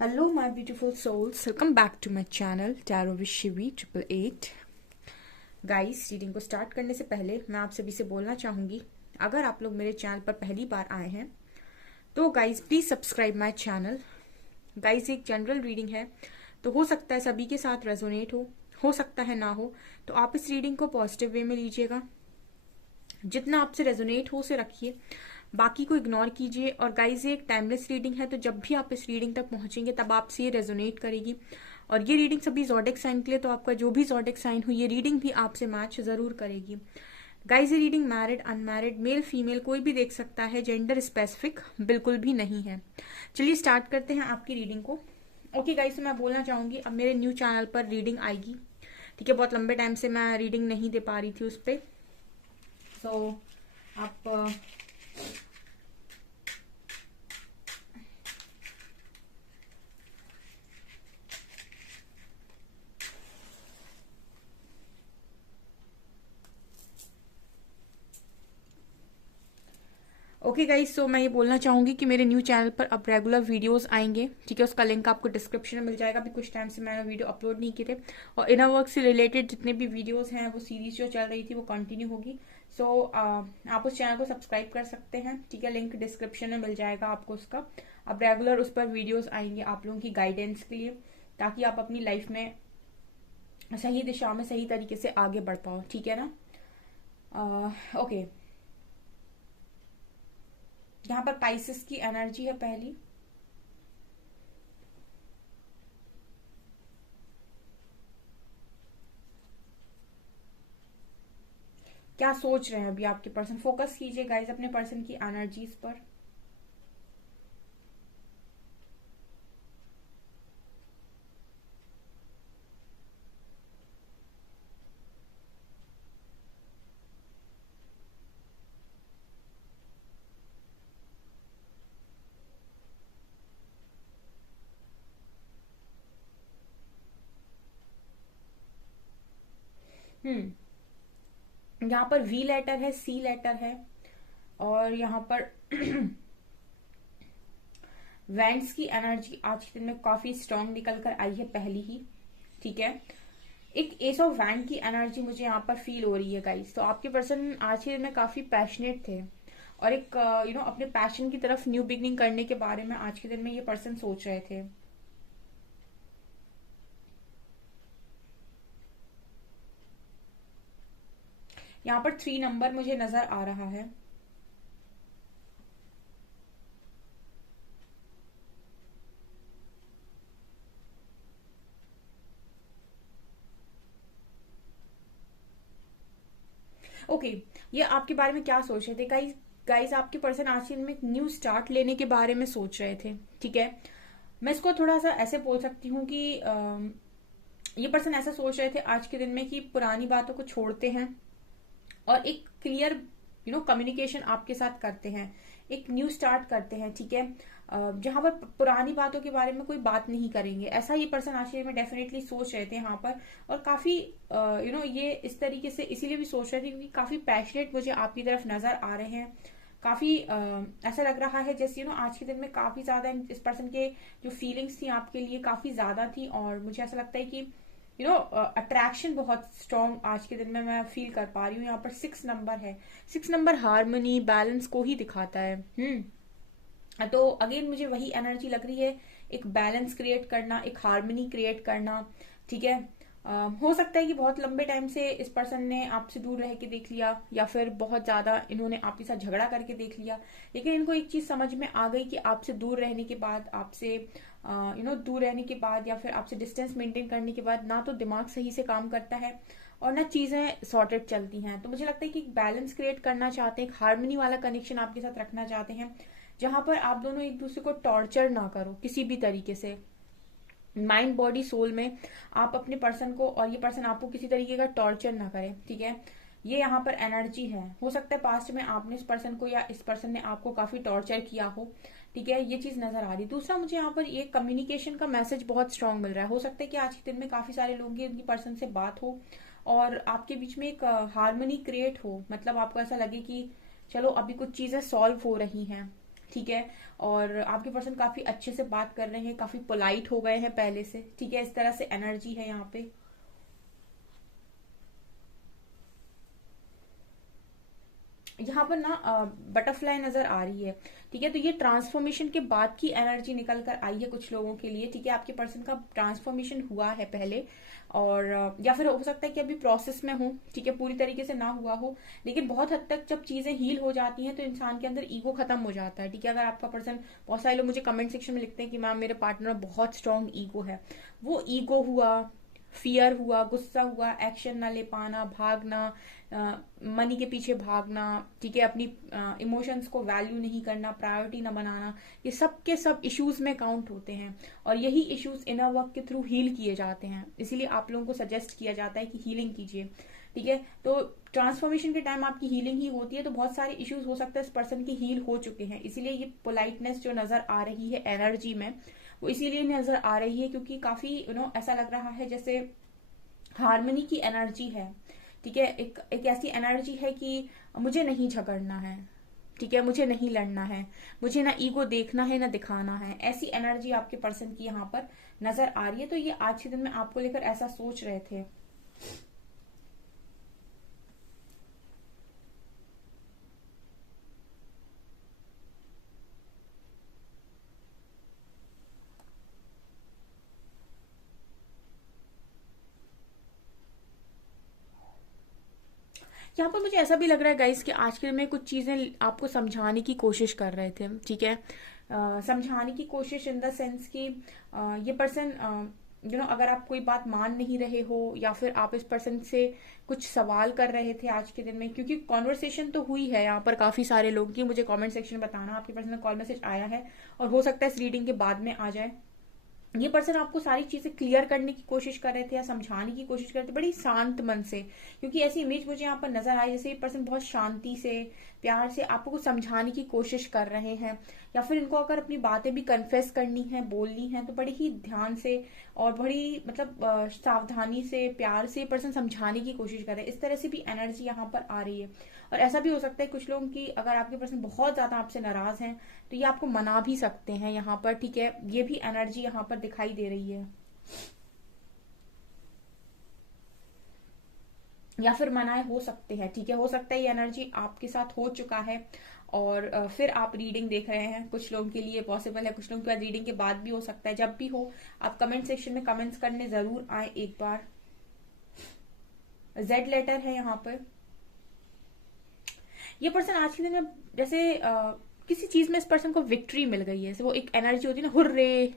Hello, my beautiful souls. Welcome back to my channel Tarot with Shivi 888. Guys, reading को start करने से पहले मैं आप सभी से बोलना चाहूँगी, अगर आप लोग मेरे चैनल पर पहली बार आए हैं तो guys please subscribe my channel. Guys, एक जनरल रीडिंग है तो हो सकता है सभी के साथ रेजोनेट हो सकता है ना हो, तो आप इस रीडिंग को पॉजिटिव वे में लीजिएगा। जितना आपसे रेजोनेट हो उसे रखिए, बाकी को इग्नोर कीजिए। और गाइज, ये एक टाइमलेस रीडिंग है, तो जब भी आप इस रीडिंग तक पहुंचेंगे तब आपसे ये रेजोनेट करेगी। और ये रीडिंग सभी ज़ोडिक साइन के लिए, तो आपका जो भी ज़ोडिक साइन हो ये रीडिंग भी आपसे मैच जरूर करेगी। गाइज, ये reading married unmarried male female कोई भी देख सकता है, जेंडर स्पेसिफिक बिल्कुल भी नहीं है। चलिए स्टार्ट करते हैं आपकी रीडिंग को। ओके गाइज, तो मैं बोलना चाहूंगी अब मेरे न्यू चैनल पर रीडिंग आएगी, ठीक है। बहुत लंबे टाइम से मैं रीडिंग नहीं दे पा रही थी उस पर, सो आप ओके गाइस, सो मैं ये बोलना चाहूंगी कि मेरे न्यू चैनल पर अब रेगुलर वीडियोस आएंगे, ठीक है। उसका लिंक आपको डिस्क्रिप्शन में मिल जाएगा। अभी कुछ टाइम से मैंने वीडियो अपलोड नहीं किए थे, और इनर वर्क से रिलेटेड जितने भी वीडियोस हैं वो सीरीज जो चल रही थी वो कंटिन्यू होगी। सो आप उस चैनल को सब्सक्राइब कर सकते हैं, ठीक है। लिंक डिस्क्रिप्शन में मिल जाएगा आपको उसका। अब रेगुलर उस पर वीडियोज आएंगे आप लोगों की गाइडेंस के लिए, ताकि आप अपनी लाइफ में सही दिशा में सही तरीके से आगे बढ़ पाओ, ठीक है ना। ओके, यहाँ पर पाइसेस की एनर्जी है पहली। क्या सोच रहे हैं अभी आपके पर्सन, फोकस कीजिए गाइस अपने पर्सन की एनर्जीज पर। यहाँ पर वी लेटर है, सी लेटर है, और यहाँ पर वैंड्स की एनर्जी आज के दिन में काफी स्ट्रांग निकल कर आई है पहली ही, ठीक है। एक एस ऑफ वैंड की एनर्जी मुझे यहाँ पर फील हो रही है गाइस। तो आपके पर्सन आज के दिन में काफी पैशनेट थे, और एक अपने पैशन की तरफ न्यू बिगनिंग करने के बारे में आज के दिन में ये पर्सन सोच रहे थे। यहाँ पर 3 नंबर मुझे नजर आ रहा है। ओके, ये आपके बारे में क्या सोच रहे थे गाइस? गाइस, आपके पर्सन आज के दिन में एक न्यू स्टार्ट लेने के बारे में सोच रहे थे, ठीक है। मैं इसको थोड़ा सा ऐसे बोल सकती हूँ कि ये पर्सन ऐसा सोच रहे थे आज के दिन में कि पुरानी बातों को छोड़ते हैं और एक क्लियर कम्युनिकेशन आपके साथ करते हैं, एक न्यू स्टार्ट करते हैं, ठीक है। जहां पर पुरानी बातों के बारे में कोई बात नहीं करेंगे, ऐसा ये पर्सन आज के में डेफिनेटली सोच रहे थे यहाँ पर। और काफी ये इस तरीके से इसीलिए भी सोच रहे थे क्योंकि काफी पैशनेट मुझे आपकी तरफ नजर आ रहे हैं। काफी ऐसा लग रहा है जैसे आज के दिन में काफी ज्यादा इस पर्सन के जो फीलिंग्स थी आपके लिए काफी ज्यादा थी, और मुझे ऐसा लगता है कि अट्रैक्शन बहुत स्ट्रॉन्ग आज के दिन में मैं फील कर पा रही हूँ। यहाँ पर 6 नंबर है, 6 नंबर हार्मनी बैलेंस को ही दिखाता है। तो अगेन मुझे वही एनर्जी लग रही है, एक बैलेंस क्रिएट करना, एक हार्मनी क्रिएट करना, ठीक है। हो सकता है कि बहुत लंबे टाइम से इस पर्सन ने आपसे दूर रह के देख लिया, या फिर बहुत ज्यादा इन्होंने आपके साथ झगड़ा करके देख लिया, लेकिन इनको एक चीज समझ में आ गई कि आपसे दूर रहने के बाद, आपसे दूर रहने के बाद, या फिर आपसे डिस्टेंस मेंटेन करने के बाद ना तो दिमाग सही से काम करता है और ना चीजें सॉर्टेड चलती हैं। तो मुझे लगता है कि एक बैलेंस क्रिएट करना चाहते हैं, एक हार्मनी वाला कनेक्शन आपके साथ रखना चाहते हैं, जहां पर आप दोनों एक दूसरे को टॉर्चर ना करो किसी भी तरीके से, माइंड बॉडी सोल में आप अपने पर्सन को, और ये पर्सन आपको किसी तरीके का टॉर्चर ना करे, ठीक है। ये यहाँ पर एनर्जी है। हो सकता है पास्ट में आपने इस पर्सन को या इस पर्सन ने आपको काफी टॉर्चर किया हो, ठीक है। ये चीज नजर आ रही। दूसरा, मुझे यहाँ पर ये कम्युनिकेशन का मैसेज बहुत स्ट्रांग मिल रहा है। हो सकता है कि आज के दिन में काफी सारे लोगों की उनकी पर्सन से बात हो और आपके बीच में एक हार्मनी क्रिएट हो, मतलब आपको ऐसा लगे कि चलो अभी कुछ चीजें सॉल्व हो रही हैं, ठीक है। और आपके पर्सन काफी अच्छे से बात कर रहे हैं, काफी पोलाइट हो गए हैं पहले से, ठीक है। इस तरह से एनर्जी है यहाँ पे। यहाँ पर ना बटरफ्लाई नजर आ रही है, ठीक है। तो ये ट्रांसफॉर्मेशन के बाद की एनर्जी निकल कर आई है कुछ लोगों के लिए, ठीक है। आपके पर्सन का ट्रांसफॉर्मेशन हुआ है पहले, और या फिर हो सकता है कि अभी प्रोसेस में हो, ठीक है, पूरी तरीके से ना हुआ हो, लेकिन बहुत हद तक जब चीजें हील हो जाती हैं तो इंसान के अंदर ईगो खत्म हो जाता है, ठीक है। अगर आपका पर्सन, बहुत सारे लोग मुझे कमेंट सेक्शन में लिखते हैं कि मैम मेरे पार्टनर में बहुत स्ट्रांग ईगो है, वो ईगो हुआ, फियर हुआ, गुस्सा हुआ, एक्शन ना ले पाना, भागना, मनी के पीछे भागना, ठीक है, अपनी इमोशंस को वैल्यू नहीं करना, प्रायोरिटी ना बनाना, ये सब के सब इश्यूज में काउंट होते हैं। और यही इश्यूज इनर वर्क के थ्रू हील किए जाते हैं, इसीलिए आप लोगों को सजेस्ट किया जाता है कि हीलिंग कीजिए, ठीक है। तो ट्रांसफॉर्मेशन के टाइम आपकी हीलिंग ही होती है, तो बहुत सारे इश्यूज हो सकते हैं इस पर्सन की हील हो चुके हैं, इसीलिए ये पोलाइटनेस जो नजर आ रही है एनर्जी में, वो इसीलिए नजर आ रही है क्योंकि काफी ऐसा लग रहा है जैसे हार्मनी की एनर्जी है, ठीक है। एक ऐसी एनर्जी है कि मुझे नहीं झगड़ना है, ठीक है, मुझे नहीं लड़ना है, मुझे ना ईगो देखना है ना दिखाना है, ऐसी एनर्जी आपके पर्सन की यहाँ पर नजर आ रही है। तो ये आज के दिन में आपको लेकर ऐसा सोच रहे थे। यहाँ पर मुझे ऐसा भी लग रहा है गाइस कि आज के दिन में कुछ चीजें आपको समझाने की कोशिश कर रहे थे, ठीक है। समझाने की कोशिश इन द सेंस कि ये पर्सन अगर आप कोई बात मान नहीं रहे हो, या फिर आप इस पर्सन से कुछ सवाल कर रहे थे आज के दिन में, क्योंकि कॉन्वर्सेशन तो हुई है यहाँ पर काफी सारे लोगों की, मुझे कमेंट सेक्शन में बताना आपके पर्सन का कॉल मैसेज आया है, और हो सकता है इस रीडिंग के बाद में आ जाए। ये पर्सन आपको सारी चीजें क्लियर करने की कोशिश कर रहे थे या समझाने की कोशिश कर रहे थे बड़ी शांत मन से, क्योंकि ऐसी इमेज मुझे यहाँ पर नजर आई जैसे ये पर्सन बहुत शांति से, प्यार से आपको कुछ समझाने की कोशिश कर रहे हैं, या फिर इनको अगर अपनी बातें भी कन्फेस करनी है, बोलनी है, तो बड़ी ही ध्यान से और बड़ी मतलब सावधानी से, प्यार से ये पर्सन समझाने की कोशिश कर रहे हैं। इस तरह से भी एनर्जी यहाँ पर आ रही है। और ऐसा भी हो सकता है कुछ लोगों की, अगर आपके पर्सन बहुत ज्यादा आपसे नाराज हैं तो ये आपको मना भी सकते हैं यहाँ पर, ठीक है। ये भी एनर्जी यहाँ पर दिखाई दे रही है, या फिर मनाए हो सकते हैं, ठीक है। हो सकता है ये एनर्जी आपके साथ हो चुका है और फिर आप रीडिंग देख रहे हैं, कुछ लोगों के लिए पॉसिबल है, कुछ लोगों के बाद रीडिंग के बाद भी हो सकता है। जब भी हो आप कमेंट सेक्शन में कमेंट्स करने जरूर आए एक बार। जेड लेटर है यहाँ पर। ये पर्सन आज के दिन में जैसे किसी चीज में इस पर्सन को विक्ट्री मिल गई है, वो एक एनर्जी होती है ना, हुर्रे,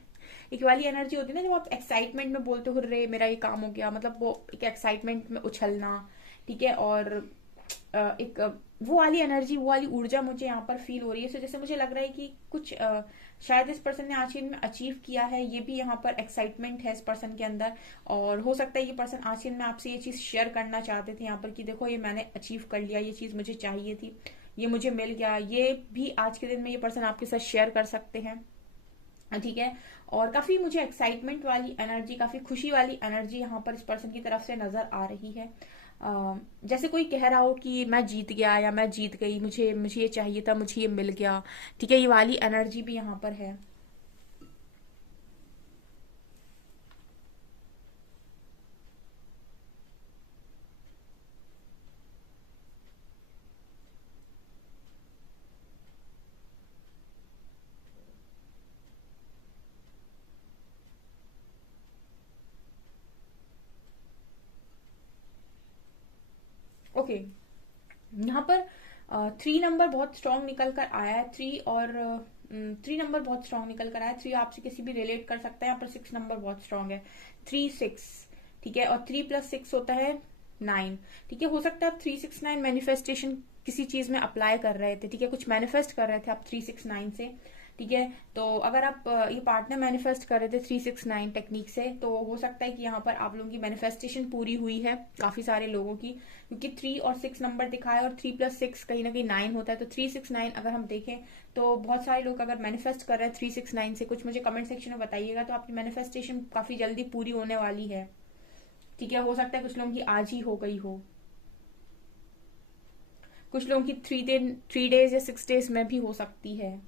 एक वाली एनर्जी होती है ना जब आप एक्साइटमेंट में बोलते हो हुर्रे मेरा ये काम हो गया, मतलब वो एक एक्साइटमेंट में उछलना, ठीक है। और एक वो वाली एनर्जी, वो वाली ऊर्जा मुझे यहाँ पर फील हो रही है। सो जैसे मुझे लग रहा है कि कुछ शायद इस पर्सन ने आज के दिन में अचीव किया है, ये भी यहाँ पर एक्साइटमेंट है इस पर्सन के अंदर। और हो सकता है ये पर्सन आज के दिन में आपसे ये चीज शेयर करना चाहते थे यहाँ पर कि देखो ये मैंने अचीव कर लिया, ये चीज मुझे चाहिए थी, ये मुझे मिल गया, ये भी आज के दिन में ये पर्सन आपके साथ शेयर कर सकते हैं, ठीक है। और काफी मुझे एक्साइटमेंट वाली एनर्जी, काफी खुशी वाली एनर्जी यहाँ पर इस पर्सन की तरफ से नजर आ रही है। जैसे कोई कह रहा हो कि मैं जीत गया या मैं जीत गई, मुझे मुझे ये चाहिए था, मुझे ये मिल गया, ठीक है। ये वाली एनर्जी भी यहाँ पर है। ओके, यहाँ पर 3 नंबर बहुत स्ट्रांग निकल कर आया है, 3 नंबर बहुत स्ट्रांग निकल कर आया है। 3 आपसे किसी भी रिलेट कर सकता है। यहाँ पर 6 नंबर बहुत स्ट्रांग है, 3 6, ठीक है। और 3 + 6 होता है 9, ठीक है। हो सकता है आप 3 6 9 मैनिफेस्टेशन किसी चीज में अप्लाई कर रहे थे, ठीक है, कुछ मैनिफेस्ट कर रहे थे आप 3 6 9 से, ठीक है। तो अगर आप ये पार्टनर मैनिफेस्ट कर रहे थे 3 6 9 टेक्निक से, तो हो सकता है कि यहाँ पर आप लोगों की मैनिफेस्टेशन पूरी हुई है, काफी सारे लोगों की, क्योंकि 3 और 6 नंबर दिखाया और 3 + 6 कहीं ना कहीं 9 होता है। तो 3 6 9 अगर हम देखें तो बहुत सारे लोग अगर मैनिफेस्ट कर रहे हैं 3 6 9 से, कुछ मुझे कमेंट सेक्शन में बताइएगा, तो आपकी मैनिफेस्टेशन काफी जल्दी पूरी होने वाली है, ठीक है। हो सकता है कुछ लोगों की आज ही हो गई हो, कुछ लोगों की 3 डेज या 6 डेज में भी हो सकती है।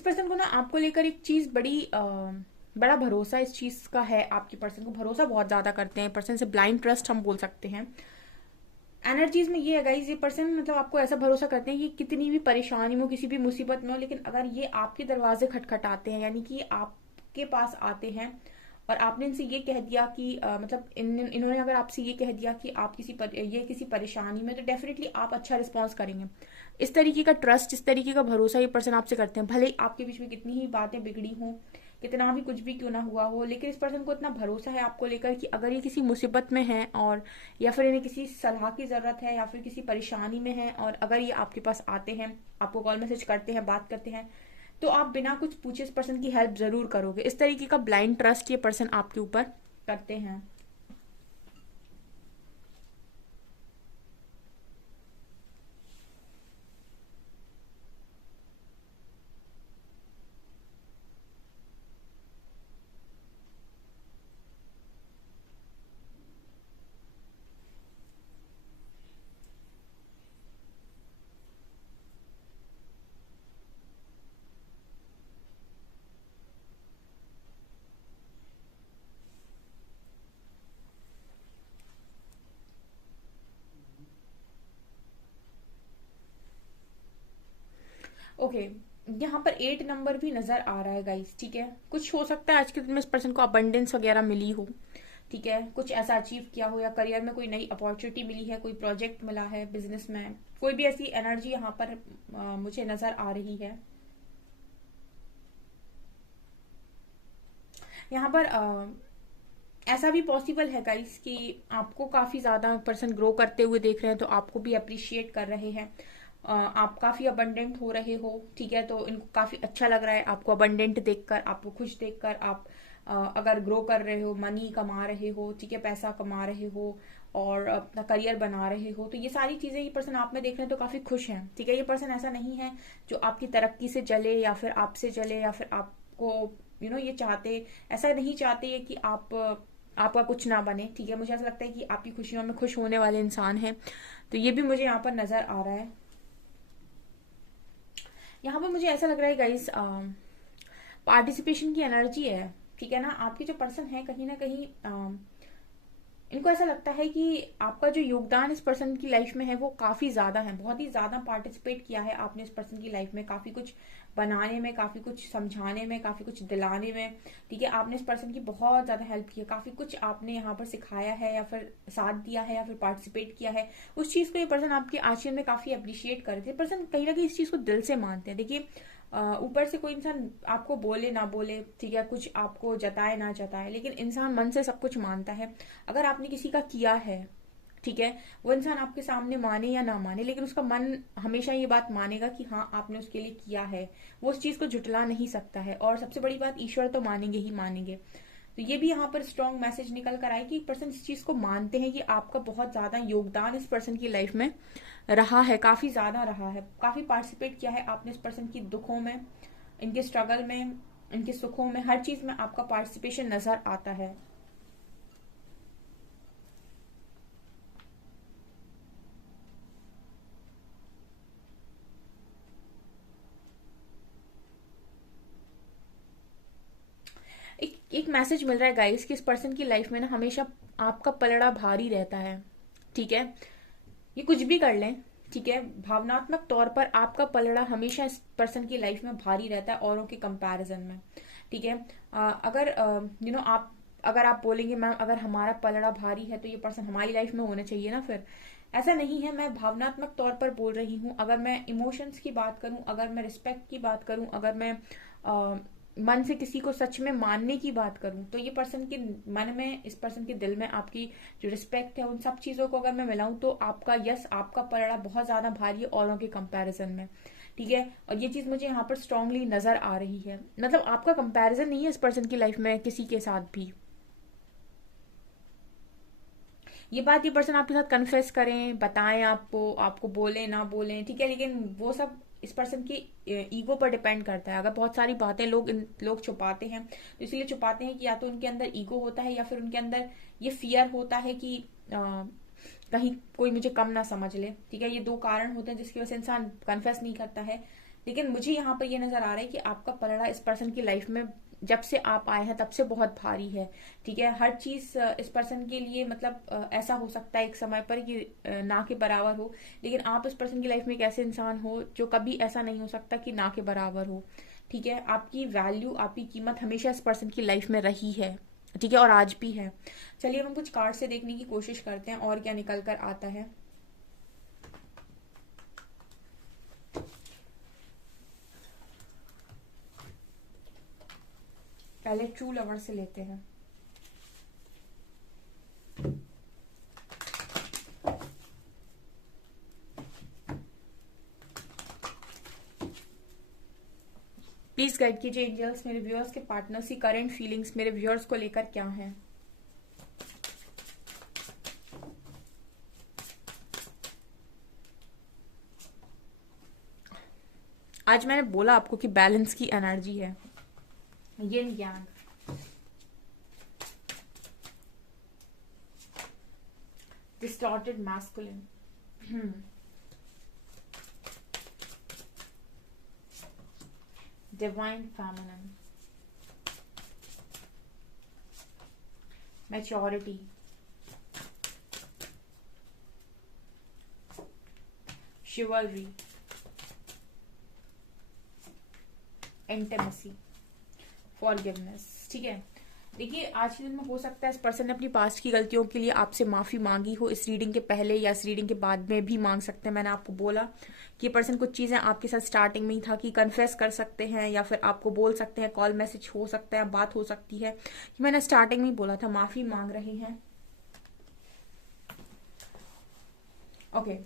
इस पर्सन को ना आपको लेकर एक चीज बड़ा भरोसा इस चीज का है, आपके पर्सन को भरोसा बहुत ज्यादा करते हैं, पर्सन से ब्लाइंड ट्रस्ट हम बोल सकते हैं। एनर्जीज में ये है गाइस, ये पर्सन मतलब आपको ऐसा भरोसा करते हैं कि कितनी भी परेशानी में हो, किसी भी मुसीबत में हो, लेकिन अगर ये आपके दरवाजे खटखटाते हैं, यानी कि आपके पास आते हैं और आपने इनसे ये कह दिया कि मतलब इन्होंने अगर आपसे ये कह दिया कि आप ये किसी परेशानी में, तो डेफिनेटली आप अच्छा रिस्पॉन्स करेंगे। इस तरीके का ट्रस्ट, इस तरीके का भरोसा ये पर्सन आपसे करते हैं, भले ही आपके बीच में कितनी ही बातें बिगड़ी हों, कितना भी कुछ भी क्यों ना हुआ हो, लेकिन इस पर्सन को इतना भरोसा है आपको लेकर कि अगर ये किसी मुसीबत में है और या फिर इन्हें किसी सलाह की जरूरत है या फिर किसी परेशानी में है, और अगर ये आपके पास आते हैं, आपको कॉल मैसेज करते हैं, बात करते हैं, तो आप बिना कुछ पूछे इस पर्सन की हेल्प जरूर करोगे। इस तरीके का ब्लाइंड ट्रस्ट ये पर्सन आपके ऊपर करते हैं। ओके, यहाँ पर 8 नंबर भी नजर आ रहा है गाइस, ठीक है। कुछ हो सकता है आज के दिन में इस पर्सन को अबंडेंस वगैरह मिली हो, ठीक है, कुछ ऐसा अचीव किया हो, या करियर में कोई नई अपॉर्चुनिटी मिली है, कोई प्रोजेक्ट मिला है बिजनेस में, कोई भी ऐसी एनर्जी यहाँ पर मुझे नजर आ रही है। यहाँ पर ऐसा भी पॉसिबल है गाइस कि आपको काफी ज्यादा पर्सन ग्रो करते हुए देख रहे हैं, तो आपको भी अप्रिशिएट कर रहे हैं। आप काफी अबंडेंट हो रहे हो, ठीक है, तो इनको काफी अच्छा लग रहा है आपको अबंडेंट देखकर, आपको खुश देखकर। आप अगर ग्रो कर रहे हो, मनी कमा रहे हो, ठीक है, पैसा कमा रहे हो और अपना करियर बना रहे हो, तो ये सारी चीजें ये पर्सन आप में देख रहे हैं तो काफी खुश हैं, ठीक है। ये पर्सन ऐसा नहीं है जो आपकी तरक्की से जले या फिर आपसे जले या फिर आपको ये चाहते, ऐसा नहीं चाहते है कि आपका कुछ ना बने, ठीक है। मुझे ऐसा लगता है कि आपकी खुशियों में खुश होने वाले इंसान हैं, तो ये भी मुझे यहाँ पर नजर आ रहा है। यहाँ पर मुझे ऐसा लग रहा है गाइस, पार्टिसिपेशन की एनर्जी है, ठीक है ना। आपके जो पर्सन है कहीं ना कहीं इनको ऐसा लगता है कि आपका जो योगदान इस पर्सन की लाइफ में है वो काफी ज्यादा है, बहुत ही ज्यादा पार्टिसिपेट किया है आपने इस पर्सन की लाइफ में, काफी कुछ बनाने में, काफी कुछ समझाने में, काफी कुछ दिलाने में, ठीक है। आपने इस पर्सन की बहुत ज्यादा हेल्प की है, काफी कुछ आपने यहाँ पर सिखाया है या फिर साथ दिया है या फिर पार्टिसिपेट किया है। उस चीज को ये पर्सन आपके आचरण में काफी अप्रिशिएट करते हैं। पर्सन कहीं ना कहीं इस चीज को दिल से मानते हैं। देखिए, ऊपर से कोई इंसान आपको बोले ना बोले, ठीक है, कुछ आपको जताए ना जताए, लेकिन इंसान मन से सब कुछ मानता है। अगर आपने किसी का किया है, ठीक है, वो इंसान आपके सामने माने या ना माने, लेकिन उसका मन हमेशा ये बात मानेगा कि हाँ आपने उसके लिए किया है, वो उस चीज को झुटला नहीं सकता है। और सबसे बड़ी बात, ईश्वर तो मानेंगे ही मानेंगे। तो ये भी यहाँ पर स्ट्रॉन्ग मैसेज निकल कर आए कि पर्सन इस चीज को मानते हैं कि आपका बहुत ज्यादा योगदान इस पर्सन की लाइफ में रहा है, काफी ज्यादा रहा है, काफी पार्टिसिपेट किया है आपने इस पर्सन की दुखों में, इनके स्ट्रगल में, इनके सुखों में, हर चीज में आपका पार्टिसिपेशन नजर आता है। एक मैसेज मिल रहा है गाइस कि इस पर्सन की लाइफ में ना हमेशा आपका पलड़ा भारी रहता है, ठीक है। ये कुछ भी कर लें, ठीक है, भावनात्मक तौर पर आपका पलड़ा हमेशा इस पर्सन की लाइफ में भारी रहता है औरों के कंपैरिजन में, ठीक है। अगर आप अगर आप बोलेंगे मैम अगर हमारा पलड़ा भारी है तो ये पर्सन हमारी लाइफ में होना चाहिए ना, फिर ऐसा नहीं है। मैं भावनात्मक तौर पर बोल रही हूँ। अगर मैं इमोशंस की बात करूं, अगर मैं रिस्पेक्ट की बात करूं, अगर मैं मन से किसी को सच में मानने की बात करूं, तो ये पर्सन के मन में, इस पर्सन के दिल में आपकी जो रिस्पेक्ट है, उन सब चीजों को अगर मैं मिलाऊं तो आपका आपका पलड़ा बहुत ज्यादा भारी है औरों के कंपैरिजन में, ठीक है। और ये चीज मुझे यहाँ पर स्ट्रांगली नजर आ रही है, मतलब आपका कंपैरिजन नहीं है इस पर्सन की लाइफ में किसी के साथ भी। ये बात ये पर्सन आपके साथ कन्फेस करें, बताएं, आपको आपको बोले ना बोले, ठीक है, लेकिन वो सब इस पर्सन की ईगो पर डिपेंड करता है। अगर बहुत सारी बातें लोग छुपाते हैं, तो इसलिए छुपाते हैं कि या तो उनके अंदर ईगो होता है या फिर उनके अंदर ये फियर होता है कि कहीं कोई मुझे कम ना समझ ले, ठीक है। ये दो कारण होते हैं जिसकी वजह से इंसान कन्फेस नहीं करता है। लेकिन मुझे यहाँ पर ये नजर आ रहा है कि आपका पलड़ा इस पर्सन की लाइफ में जब से आप आए हैं तब से बहुत भारी है। ठीक है, हर चीज इस पर्सन के लिए मतलब ऐसा हो सकता है एक समय पर कि ना के बराबर हो, लेकिन आप इस पर्सन की लाइफ में एक ऐसे इंसान हो जो कभी ऐसा नहीं हो सकता कि ना के बराबर हो। ठीक है, आपकी वैल्यू, आपकी कीमत हमेशा इस पर्सन की लाइफ में रही है। ठीक है, और आज भी है। चलिए हम कुछ कार्ड से देखने की कोशिश करते हैं और क्या निकल कर आता है। पहले ट्रू लवर से लेते हैं। प्लीज गाइड कीजिए एंजल्स, मेरे व्यूअर्स के पार्टनर्स की करंट फीलिंग्स मेरे व्यूअर्स को लेकर क्या है। आज मैंने बोला आपको कि बैलेंस की एनर्जी है, yin yang. Distorted masculine, divine feminine, maturity, chivalry, intimacy, forgiveness. ठीक है, देखिए आज के दिन में हो सकता है इस पर्सन ने अपनी पास्ट की गलतियों के लिए आपसे माफी मांगी हो, इस रीडिंग के पहले या इस रीडिंग के बाद में भी मांग सकते हैं। मैंने आपको बोला कि ये पर्सन कुछ चीजें आपके साथ स्टार्टिंग में ही था कि कन्फेस कर सकते हैं या फिर आपको बोल सकते हैं, कॉल मैसेज हो सकता है, बात हो सकती है कि मैंने स्टार्टिंग में ही बोला था, माफी मांग रहे हैं। ओके,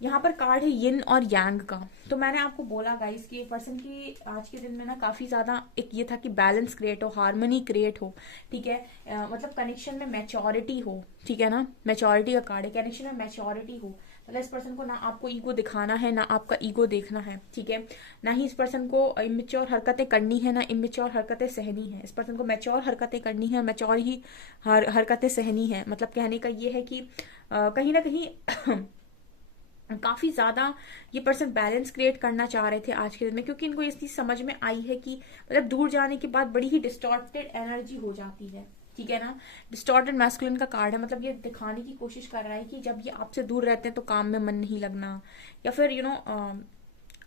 यहाँ पर कार्ड है यिन और यांग का। तो मैंने आपको बोला गाइस कि एक पर्सन की आज के दिन में ना काफी ज्यादा एक ये था कि बैलेंस क्रिएट हो, हार्मनी क्रिएट हो। ठीक है, मतलब कनेक्शन में मैच्योरिटी हो। ठीक है ना, मैच्योरिटी का कार्ड है, कनेक्शन में मैच्योरिटी हो। मतलब इस पर्सन को ना आपको ईगो दिखाना है, ना आपका ईगो देखना है। ठीक है, ना ही इस पर्सन को इमेच्योर हरकतें करनी है, ना इमेच्योर हरकतें सहनी है। इस पर्सन को मैच्योर हरकतें करनी है, मैच्योर ही हरकतें सहनी है। मतलब कहने का ये है कि कहीं ना कहीं काफी ज्यादा ये पर्सन बैलेंस क्रिएट करना चाह रहे थे आज के दिन में, क्योंकि इनको इस चीज समझ में आई है कि मतलब दूर जाने के बाद बड़ी ही डिस्टॉर्टेड एनर्जी हो जाती है। ठीक है ना, डिस्टॉर्टेड मैस्कुलिन का कार्ड है। मतलब ये दिखाने की कोशिश कर रहा है कि जब ये आपसे दूर रहते हैं तो काम में मन नहीं लगना, या फिर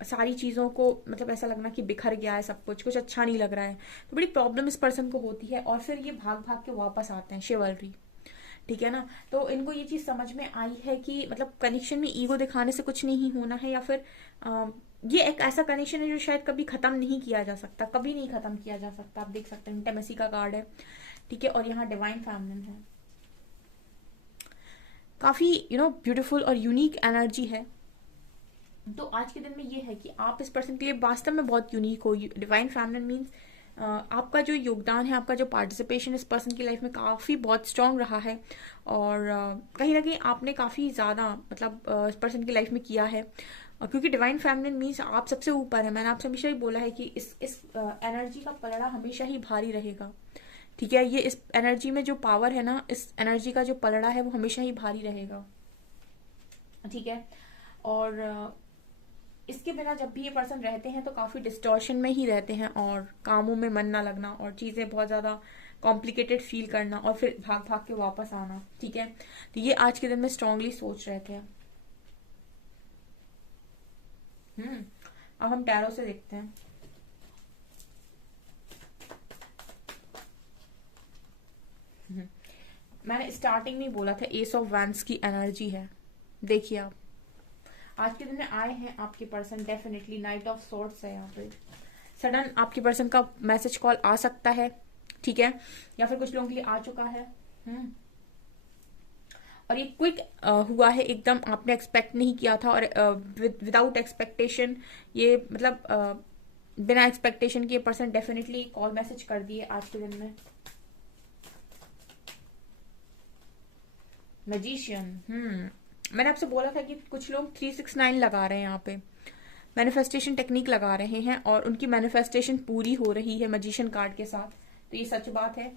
सारी चीजों को मतलब ऐसा लगना कि बिखर गया है सब कुछ, कुछ अच्छा नहीं लग रहा है। तो बड़ी प्रॉब्लम इस पर्सन को होती है और फिर ये भाग भाग के वापस आते हैं, शिवलरी। ठीक है ना, तो इनको ये चीज समझ में आई है कि मतलब कनेक्शन में ईगो दिखाने से कुछ नहीं होना है, या फिर ये एक ऐसा कनेक्शन है जो शायद कभी खत्म नहीं किया जा सकता, कभी नहीं खत्म किया जा सकता। आप देख सकते हैं इंटिमेसी का कार्ड है। ठीक है, और यहाँ डिवाइन फेमिनिन है। काफी ब्यूटीफुल और यूनिक एनर्जी है। तो आज के दिन में ये है कि आप इस पर्सन के लिए वास्तव में बहुत यूनिक हो। डिवाइन फेमिनिन मीन्स आपका जो योगदान है, आपका जो पार्टिसिपेशन इस पर्सन की लाइफ में काफ़ी बहुत स्ट्रांग रहा है, और कहीं ना कहीं आपने काफ़ी ज़्यादा मतलब इस पर्सन की लाइफ में किया है। क्योंकि डिवाइन फेमिनिन मीन्स आप सबसे ऊपर है। मैंने आपसे हमेशा ही बोला है कि इस एनर्जी का पलड़ा हमेशा ही भारी रहेगा। ठीक है, ये इस एनर्जी में जो पावर है ना, इस एनर्जी का जो पलड़ा है वो हमेशा ही भारी रहेगा। ठीक है, और इसके बिना जब भी ये पर्सन रहते हैं तो काफी डिस्टॉर्शन में ही रहते हैं, और कामों में मन ना लगना, और चीजें बहुत ज्यादा कॉम्प्लिकेटेड फील करना, और फिर भाग भाग के वापस आना। ठीक है, तो ये आज के दिन में स्ट्रांगली सोच रहे थे। अब हम टैरो से देखते हैं। मैंने स्टार्टिंग में बोला था एस ऑफ वैंड्स की एनर्जी है। देखिए आप आज के दिन में आए हैं आपके person, definitely night of swords है यहाँ पे। सडन आपके पर्सन का मैसेज कॉल आ सकता है। ठीक है, या फिर कुछ लोगों के लिए आ चुका है। और ये क्विक हुआ है एकदम, आपने एक्सपेक्ट नहीं किया था, और विदाउट एक्सपेक्टेशन ये मतलब बिना एक्सपेक्टेशन के पर्सन डेफिनेटली कॉल मैसेज कर दिए आज के दिन में। मैजिशियन, मैंने आपसे बोला था कि कुछ लोग 369 लगा रहे हैं यहाँ पे, मैनिफेस्टेशन टेक्निक लगा रहे हैं, और उनकी मैनिफेस्टेशन पूरी हो रही है मैजिशियन कार्ड के साथ। तो ये सच बात है।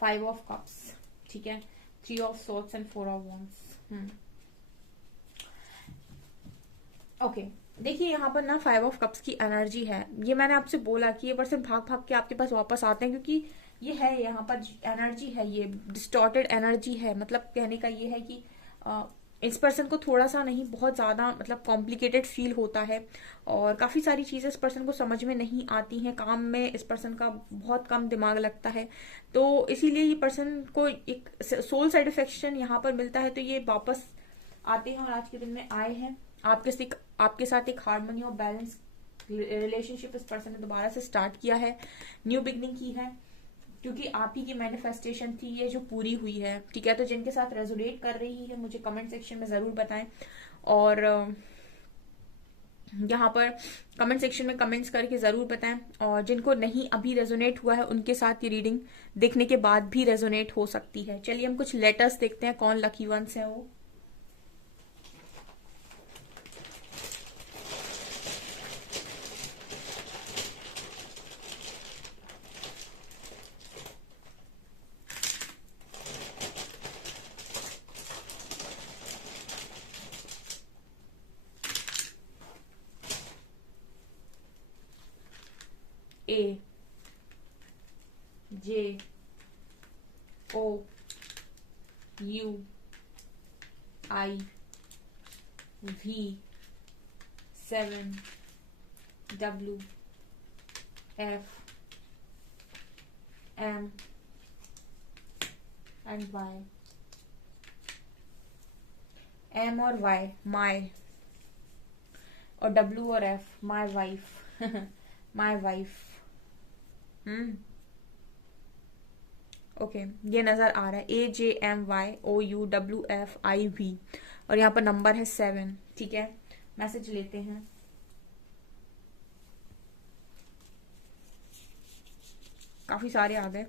फाइव ऑफ कप्स, ठीक है, three of swords and four of wands. Okay, देखिए यहाँ पर ना फाइव ऑफ कप्स की एनर्जी है। ये मैंने आपसे बोला कि ये पर्सन भाग भाग के आपके पास वापस आते हैं, क्योंकि ये है यहाँ पर एनर्जी है, ये डिस्टॉर्टेड एनर्जी है। मतलब कहने का ये है कि इस पर्सन को थोड़ा सा नहीं, बहुत ज्यादा मतलब कॉम्प्लिकेटेड फील होता है, और काफी सारी चीजें इस पर्सन को समझ में नहीं आती हैं। काम में इस पर्सन का बहुत कम दिमाग लगता है, तो इसीलिए ये पर्सन को एक सोल सेटिस्फेक्शन यहाँ पर मिलता है, तो ये वापस आते हैं और आज के दिन में आए हैं। आपके साथ एक हार्मनी और बैलेंस रिलेशनशिप इस पर्सन ने दोबारा से स्टार्ट किया है, न्यू बिगनिंग की है, क्योंकि आप ही की मैनिफेस्टेशन थी ये जो पूरी हुई है। ठीक है, तो जिनके साथ रेजोनेट कर रही है मुझे कमेंट सेक्शन में जरूर बताएं, और यहाँ पर कमेंट सेक्शन में कमेंट्स करके जरूर बताएं। और जिनको नहीं अभी रेजोनेट हुआ है उनके साथ ये रीडिंग देखने के बाद भी रेजोनेट हो सकती है। चलिए हम कुछ लेटर्स देखते हैं, कौन लकी वंस है वो। A J O U I V 7 W F M and Y। M और Y my, और W और F my wife my wife। Okay, ये नजर आ रहा है AJMYOUWFIV, और यहाँ पर नंबर है 7। ठीक है, मैसेज लेते हैं। काफी सारे आ गए।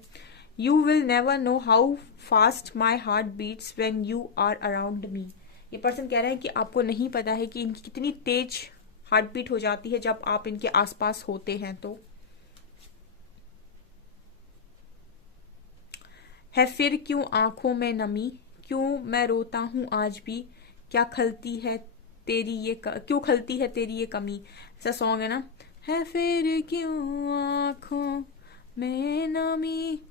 You will never know how fast my heart beats when you are around me. ये पर्सन कह रहे हैं कि आपको नहीं पता है कि इनकी कितनी तेज हार्ट बीट हो जाती है जब आप इनके आसपास होते हैं। तो है फिर क्यों आंखों में नमी, क्यों मैं रोता हूं आज भी, क्या खलती है तेरी ये क्यों खलती है तेरी ये कमी। ऐसा सॉन्ग है ना, है फिर क्यों आंखों में नमी,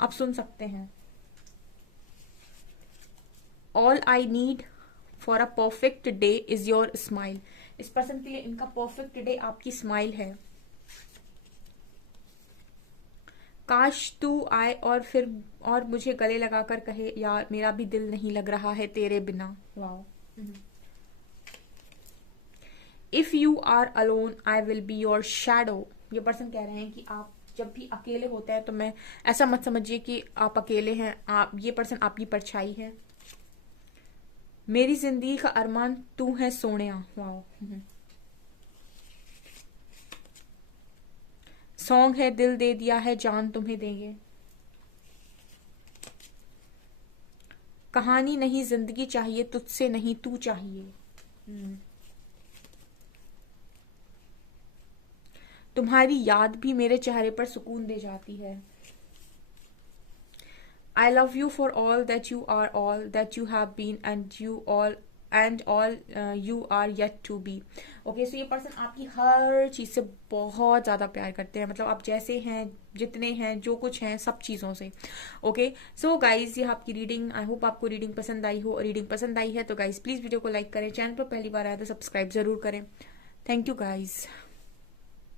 आप सुन सकते हैं। All I need for a perfect day is your smile. इस पर्सन के लिए इनका परफेक्ट डे आपकी स्माइल है। काश तू आए और मुझे गले लगाकर कहे, यार मेरा भी दिल नहीं लग रहा है तेरे बिना। Wow. If you are alone I will be your shadow. ये पर्सन कह रहे हैं कि आप जब भी अकेले होते हैं तो मैं, ऐसा मत समझिए कि आप अकेले हैं, ये पर्सन आपकी परछाई है। मेरी जिंदगी का अरमान तू है सोनिया। वाओ। सॉन्ग है दिल दे दिया है जान तुम्हें देंगे। कहानी नहीं जिंदगी चाहिए, तुझसे नहीं तू चाहिए। तुम्हारी याद भी मेरे चेहरे पर सुकून दे जाती है। I love you for all that you are, all that you have been, and all you are yet to be। Okay, so ये पर्सन आपकी हर चीज से बहुत ज्यादा प्यार करते हैं, मतलब आप जैसे हैं, जितने हैं, जो कुछ हैं, सब चीजों से। ओके, सो गाइज ये आपकी रीडिंग, आई होप आपको रीडिंग पसंद आई हो। रीडिंग पसंद आई है तो गाइज प्लीज वीडियो को लाइक करें, चैनल पर पहली बार आया तो सब्सक्राइब जरूर करें। Thank you guys.